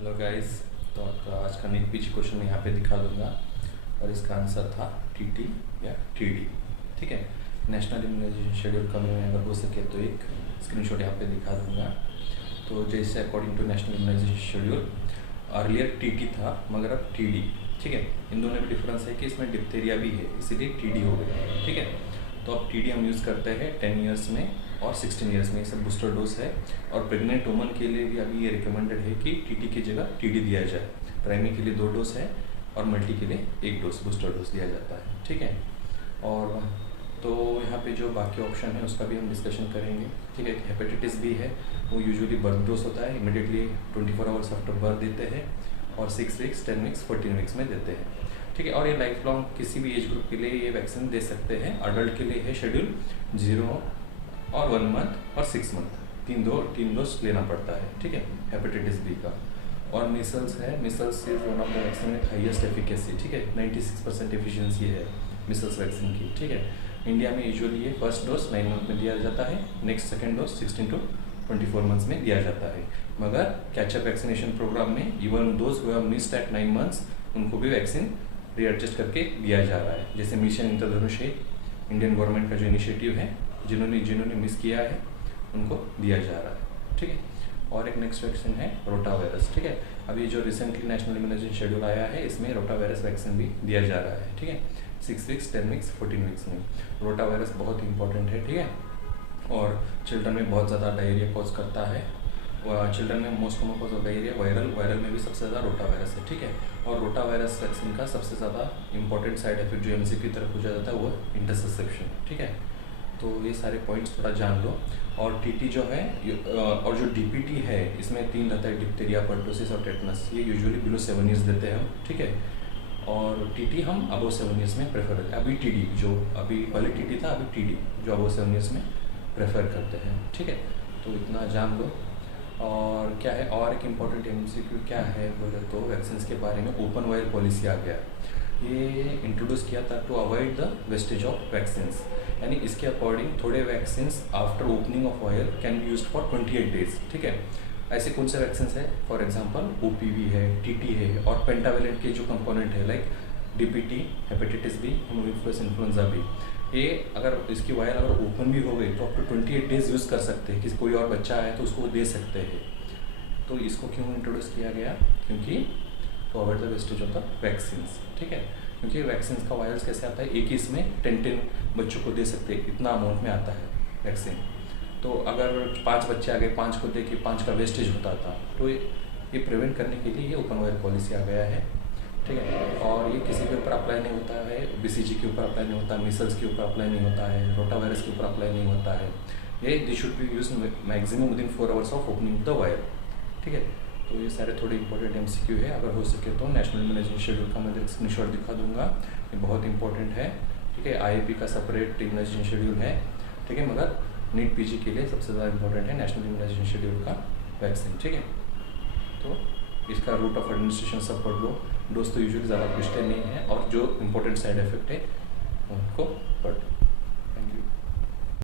Hello guys. तो आपका आज का नीट पीजी क्वेश्चन मैं यहाँ पे दिखा दूंगा और इसका आंसर था टीटी या टीडी। ठीक है, नेशनल इम्यूनाइजेशन शेड्यूल का मैं अगर हो सके तो एक स्क्रीनशॉट यहाँ पे दिखा दूंगा। तो जैसे according to national immunization schedule earlier TT था मगर अब टीडी। ठीक है, इन दोनों में डिफरेंस है कि इसमें डिप्थेरिया भी है इसीलिए टीडी हो गया। ठीक है, तो अब टीडी हम यूज़ करते हैं 10 ईयर्स में और 16 ईयर्स में, ये सब बूस्टर डोज है। और प्रेग्नेंट वुमन के लिए भी अभी ये रिकमेंडेड है कि टीटी की जगह टीडी दिया जाए। प्राइमरी के लिए 2 डोज है और मल्टी के लिए 1 डोज बूस्टर डोज दिया जाता है। ठीक है, और तो यहाँ पे जो बाकी ऑप्शन है उसका भी हम डिस्कशन करेंगे। ठीक है, हेपेटाइटिस बी है, वो यूजुअली बर्थ डोज होता है, इमिडिएटली 24 आवर्स आफ्टर बर्थ देते हैं और 6 वीक्स, 10 वीक्स, 14 वीक्स में देते हैं। ठीक है, और ये लाइफ लॉन्ग किसी भी एज ग्रुप के लिए ये वैक्सीन दे सकते हैं। अडल्ट के लिए है शेड्यूल 0 और 1 मंथ और 6 मंथ, तीन डोज लेना पड़ता है। ठीक है, हेपेटाइटिस बी का। और मिसल्स है, micelles is one of the vaccine with highest efficacy. ठीक है, 96% एफिशिएंसी है मिसल्स वैक्सीन की। ठीक है, इंडिया में यूजुअली ये फर्स्ट डोज 9 मंथ में दिया जाता है, next second dose 16 to 24 months में दिया जाता है। मगर कैचअप वैक्सीनेशन प्रोग्राम में even those who have missed at 9 months उनको भी वैक्सीन रीएडजस्ट करके दिया जा रहा है। जैसे मिशन इंद्रधनुष इंडियन गवर्नमेंट का जो इनिशिएटिव है, जिन्होंने मिस किया है उनको दिया जा रहा है। ठीक है, और एक नेक्स्ट वैक्सीन है रोटा वायरस। ठीक है, अभी जो रिसेंटली नेशनल इम्यूनाइजेशन शेड्यूल आया है इसमें रोटा वायरस वैक्सीन भी दिया जा रहा है। ठीक है, 6 वीक्स, 10 वीक्स, 14 वीक्स में। रोटा वायरस बहुत इंपॉर्टेंट है। ठीक है, और चिल्ड्रन में बहुत ज़्यादा डायरिया कॉज करता है। चिल्ड्रन में most common cause of diarrhoea viral में भी सबसे ज़्यादा रोटा वायरस है। ठीक है, और रोटा वायरस वैक्सीन का सबसे ज़्यादा इंपॉर्टेंट साइड इफेक्ट जो एमसी की तरफ हो जाता है वो इंटरसेप्शन। ठीक है, तो ये सारे पॉइंट्स थोड़ा जान लो। और टीटी जो है और जो डीपीटी है इसमें 3 रहता है, डिप्थेरिया, पर्टोसिस और टेटनस। ये यूजुअली बिलो 7 ईयर्स देते हैं हम। ठीक है, और टीटी हम अबव 7 ईयर्स में प्रेफर करते हैं। अभी टीडी जो अभी पहले टीटी था, अभी टीडी जो अबव 7 ईयर्स में प्रेफर करते हैं। ठीक है, तो इतना जान लो। और क्या है, और एक इम्पॉर्टेंट एमसीक्यू क्या है बोले तो वैक्सीन के बारे में ओपन वायर पॉलिसी आ गया। ये इंट्रोड्यूस किया था to avoid the wastage of vaccines, यानी इसके अकॉर्डिंग थोड़े vaccines after opening of vial can be used for 28 days. ठीक है, ऐसे कौन से वैक्सीन्स है, फॉर एग्जांपल ओपीवी है, टीटी है और पेंटावेलेंट के जो कंपोनेंट है like DPT, hepatitis B, haemophilus influenza B. ये अगर इसकी वायर अगर ओपन भी हो गई तो अप टू 28 डेज यूज़ कर सकते हैं। किसी कोई और बच्चा है तो उसको दे सकते हैं। तो इसको क्यों इंट्रोड्यूस किया गया, क्योंकि to avoid the wastage of the vaccines. ठीक है, क्योंकि वैक्सीन्स का वायरस कैसे आता है, एक ही इसमें 10 बच्चों को दे सकते हैं, इतना अमाउंट में आता है वैक्सीन। तो अगर 5 बच्चे आ गए, 5 को दे के 5 का वेस्टेज होता था। तो ये प्रिवेंट करने के लिए ये ओपन वायर पॉलिसी आ गया है। ठीक है, और ये किसी के ऊपर अप्लाई नहीं होता है, बीसीजी के ऊपर अप्लाई नहीं होता, मिसल्स के ऊपर अप्लाई नहीं होता है, रोटा वायरस के ऊपर अप्लाई नहीं होता है। ये this should be use maximum within 4 hours of opening the wire. ठीक है, तो ये सारे थोड़े इंपॉर्टेंट एमसीक्यू है। अगर हो सके तो नेशनल इम्यूनाइजेशन शेड्यूल का मैं स्क्रीनशॉट दिखा दूंगा, ये बहुत इंपॉर्टेंट है। ठीक है, आईआईपी का सेपरेट इम्यूनाइजेशन शेड्यूल है। ठीक है, मगर नीट पीजी के लिए सबसे ज़्यादा इंपॉर्टेंट है नेशनल इम्यूनाइजेशन शेड्यूल का वैक्सीन। ठीक है, तो इसका रूट ऑफ एडमिनिस्ट्रेशन सब पढ़ लो। डोज तो यूजुअली ज़्यादा पूछते नहीं है और जो इंपॉर्टेंट साइड इफेक्ट है उनको पढ़ लो।